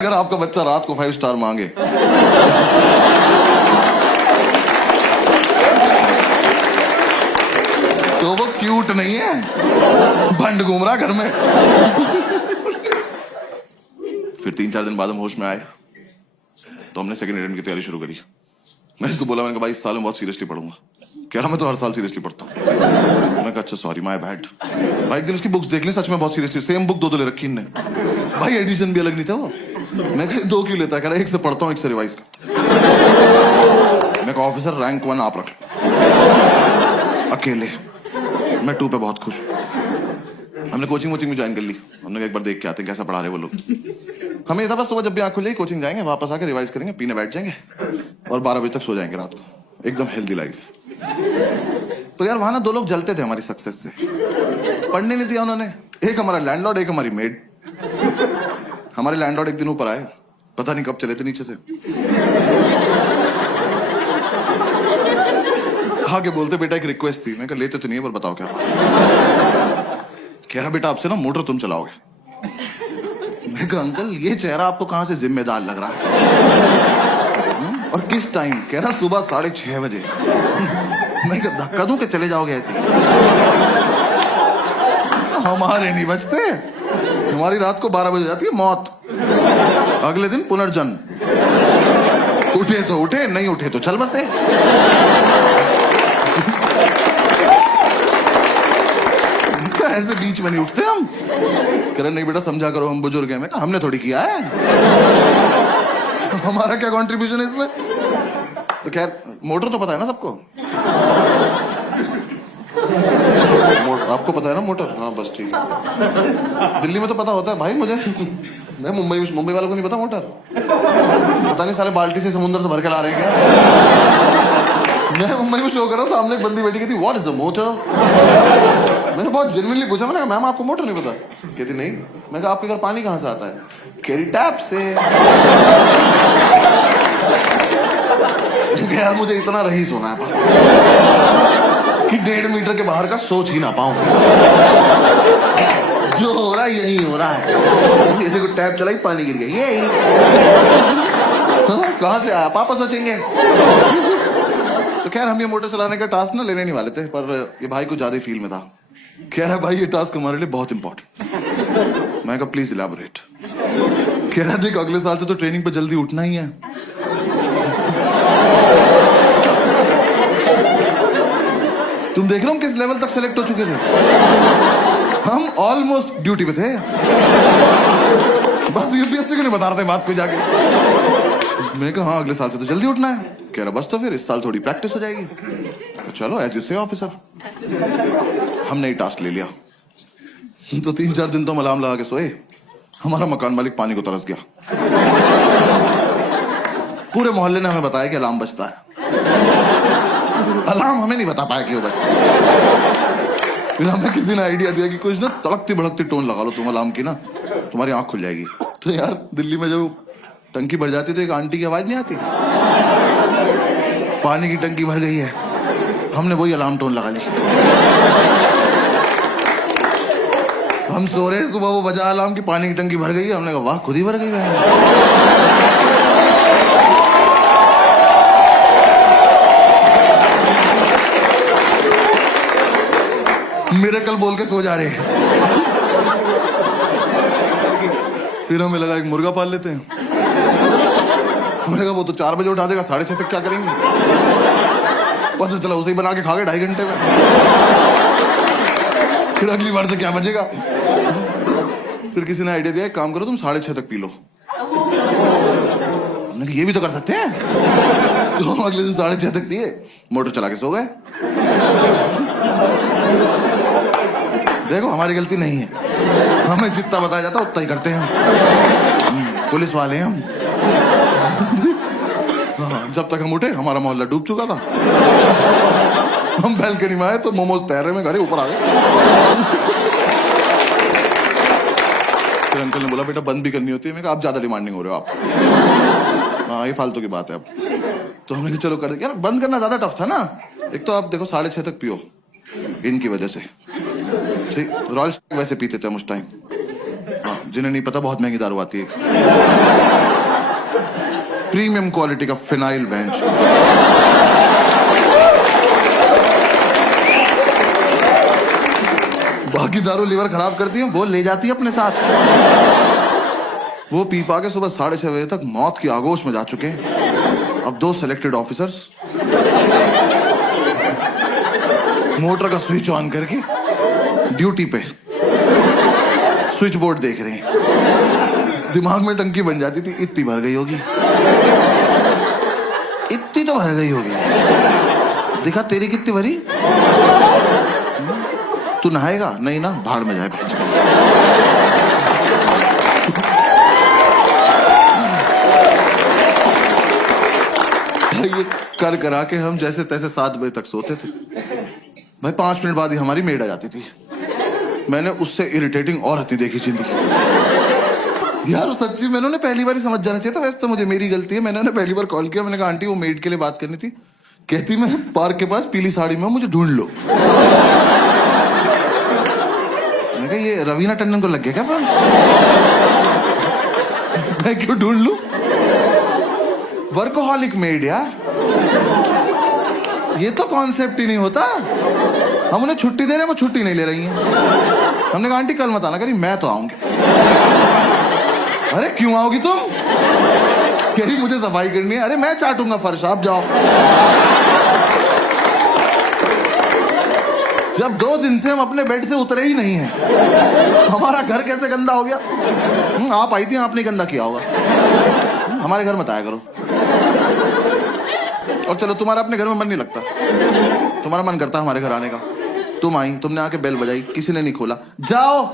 अगर आपका बच्चा रात को 5 स्टार मांगे तो वो क्यूट नहीं है, भंड घूम रहा घर में। फिर 3-4 दिन बाद हम होश में आए तो हमने सेकंड अटेम्प्ट की तैयारी शुरू करी। मैं इसको बोला, मैंने कहा भाई इस साल में बहुत सीरियसली पढ़ूंगा। कह रहा मैं तो हर साल सीरियसली पढ़ता हूँ। मैं कहा अच्छा सॉरी माय बैड। भाई एक दिन उसकी बुक्स देख ली, सच में बहुत सीरियसली सेम बुक 2 ले रखी इनने। भाई एडिशन भी अलग नहीं था वो। मैं कहा 2 क्यों लेता है? कह रहा 1 से पढ़ता हूँ 1 से रिवाइज करता हूँ। मैं कहा ऑफिसर रैंक 1 आप रख लो अकेले, मैं 2 पे बहुत खुश हूँ। हमने कोचिंग वोचिंग में ज्वाइन कर ली। हमने एक बार देख के आते हैं कैसा पढ़ा रहे वो लोग। हमें था बस सुबह जब भी आंख खुलेगी कोचिंग जाएंगे, वापस आकर रिवाइज करेंगे, पीने बैठ जाएंगे और 12 बजे तक सो जाएंगे रात को। एकदम हेल्दी लाइफ। तो यार वहां ना 2 लोग जलते थे हमारी सक्सेस से। पढ़ने नहीं दिया उन्होंने। एक हमारा लैंडलॉर्ड, एक हमारी मेड। हमारे लैंडलॉर्ड एक दिन ऊपर आए, पता नहीं कब चले थे नीचे से। हाँ के बोलते बेटा एक रिक्वेस्ट थी। मैं कहा लेते तो नहीं है पर बताओ क्या बात। कह रहा बेटा आपसे ना मोटर तुम चलाओगे। मैं कहा अंकल ये चेहरा आपको कहां से जिम्मेदार लग रहा है और किस टाइम? कह रहा सुबह 6:30 बजे। मैं कहा धक्का दूं कि चले जाओगे ऐसे? हमारे नहीं बचते, हमारी रात को 12 बजे जाती है मौत। अगले दिन पुनर्जन्म। उठे तो उठे, नहीं उठे तो चल बसे। ऐसे बीच में नहीं उठते हम। कह रहे नहीं बेटा समझा करो हम बुजुर्ग हैं। मैं कहा हमने थोड़ी किया है, हमारा क्या कंट्रीब्यूशन है इसमें? तो खैर मोटर तो पता है ना सबको। आपको पता है ना मोटर? हाँ बस ठीक है। दिल्ली में तो पता होता है भाई मुझे। मैं मुंबई वालों को नहीं पता मोटर। पता नहीं सारे बाल्टी से समुद्र से भर के ला रहे हैं क्या। मैं मुंबई में शो कर रहा हूँ, सामने एक बंदी बैठी कहती व्हाट इज द मोटर। मैंने बहुत जेन्युइनली पूछा, मैंने मैम आपको मोटर नहीं पता? कहती नहीं। मैं कहा आपके घर पानी कहाँ से आता है? केरी टैप से। यार मुझे इतना रईस होना है बस कि 1.5 मीटर के बाहर का सोच ही ना पाऊं। जो हो रहा है यही हो रहा है। ये देखो टैप चलाई पानी गिर गया, ये कहां से आया पापा सोचेंगे। तो खैर हम ये मोटर चलाने का टास्क ना लेने नहीं वाले थे, पर ये भाई को ज्यादा फील में था। कह रहा भाई ये टास्क हमारे लिए बहुत इंपॉर्टेंट। मैं कहा प्लीज इलैबोरेट। कह रहा देख अगले साल से तो ट्रेनिंग पे जल्दी उठना ही है। तुम देख रहे हो किस लेवल तक सेलेक्ट हो चुके थे। हम ऑलमोस्ट ड्यूटी पे थे। बस यूपीएससी को नहीं बता रहे बात को जाके। मैं कहा हाँ अगले साल से तो जल्दी उठना है। कह रहा बस तो फिर इस साल थोड़ी प्रैक्टिस हो जाएगी। तो चलो एज यू से ऑफिसर। हमने ही टास्क ले लिया। तो 3-4 दिन तो हम अलार्म लगा के सोए। हमारा मकान मालिक पानी को तरस गया। पूरे मोहल्ले ने हमें बताया कि अलार्म बजता है। अलार्म हमें नहीं बता पाया क्यों बजता है। फिर हमें किसी ने आइडिया दिया कि कुछ ना तड़कती भड़कती टोन लगा लो तुम अलार्म की ना, तुम्हारी आंख खुल जाएगी। तो यार दिल्ली में जब टंकी भर जाती तो एक आंटी की आवाज नहीं आती, पानी की टंकी भर गई है। हमने वही अलार्म टोन लगा ली। हम सो रहे, सुबह वो बजा अलार्म की पानी की टंकी भर गई है। हमने कहा वाह खुद ही भर गई है। मिरेकल बोल के सो जा रहे हैं। फिर हमें लगा एक मुर्गा पाल लेते हैं। हमने कहा वो तो 4 बजे उठा देगा, 6:30 तक क्या करेंगे। पता चला उसे ही बना के खा गए 2.5 घंटे में। फिर अगली बार से क्या बचेगा। फिर किसी ने आइडिया दिया एक काम करो तुम 6:30 तक पी लो। हमने कहा ये भी तो कर सकते हैं। तो हम अगले दिन 6:30 तक पिए, मोटर चला के सो गए। देखो हमारी गलती नहीं है, हमें जितना बताया जाता उतना ही करते हैं। पुलिस वाले हैं हम। जब तक हम उठे हमारा मोहल्ला डूब चुका था। हम बैल्कनी में आए तो मोमोज तैर रहे में घर ऊपर आ गए। फिर अंकल ने बोला बेटा बंद भी करनी होती है। मैं कहा आप ज्यादा डिमांडिंग हो रहे हो आप। हाँ ये फालतू की बात है अब। तो हमने कहा चलो कर दे। यार बंद करना ज्यादा टफ था ना। एक तो आप देखो 6:30 तक पियो इनकी वजह से। ठीक रॉयल वैसे पीते थे हम उस टाइम। हाँ जिन्हें नहीं पता बहुत महंगी दारू आती है। प्रीमियम क्वालिटी का फिनाइल बेंच। बाकी दारू लीवर खराब करती है, वो ले जाती है अपने साथ। वो पी पा के सुबह 6:30 बजे तक मौत की आगोश में जा चुके हैं। अब 2 सेलेक्टेड ऑफिसर्स मोटर का स्विच ऑन करके ड्यूटी पे स्विच बोर्ड देख रहे हैं। दिमाग में टंकी बन जाती थी, इतनी भर गई होगी, इतनी तो भर गई होगी। दिखा तेरी कितनी भरी? तू नहाएगा? नहीं ना, भाड़ में जाए। ये कर करा के हम जैसे तैसे 7 बजे तक सोते थे भाई। 5 मिनट बाद ही हमारी मेड आ जाती थी। मैंने उससे इरिटेटिंग और हती देखी जिंदगी। यार सच्ची मैंने उन्हें पहली बार ही समझ जाना चाहिए था। वैसे तो मुझे मेरी गलती है, मैंने उन्हें पहली बार कॉल किया। मैंने कहा आंटी वो मेड के लिए बात करनी थी। कहती मैं पार्क के पास पीली साड़ी में हूं, मुझे ढूंढ लो। मैंने कहा ये रवीना टंडन को लग गया क्या फोन? मैं क्यों ढूंढ लूं? वर्कोहॉलिक मेड यार, ये तो कॉन्सेप्ट ही नहीं होता। हम उन्हें छुट्टी दे रहे हैं, वो छुट्टी नहीं ले रही हैं। हमने कहा आंटी कल मत आना, करी मैं तो आऊंगी। अरे क्यों आओगी तुम? कह रही मुझे सफाई करनी है। अरे मैं चाटूंगा फर्श, आप जाओ। जब 2 दिन से हम अपने बेड से उतरे ही नहीं हैं, हमारा घर कैसे गंदा हो गया? आप आई थी, आपने गंदा किया होगा। हमारे घर मत आया करो। और चलो तुम्हारा अपने घर में मन नहीं लगता, तुम्हारा मन करता हमारे घर आने का। तुम आई, तुमने आके बेल बजाई, किसी ने नहीं खोला, जाओ।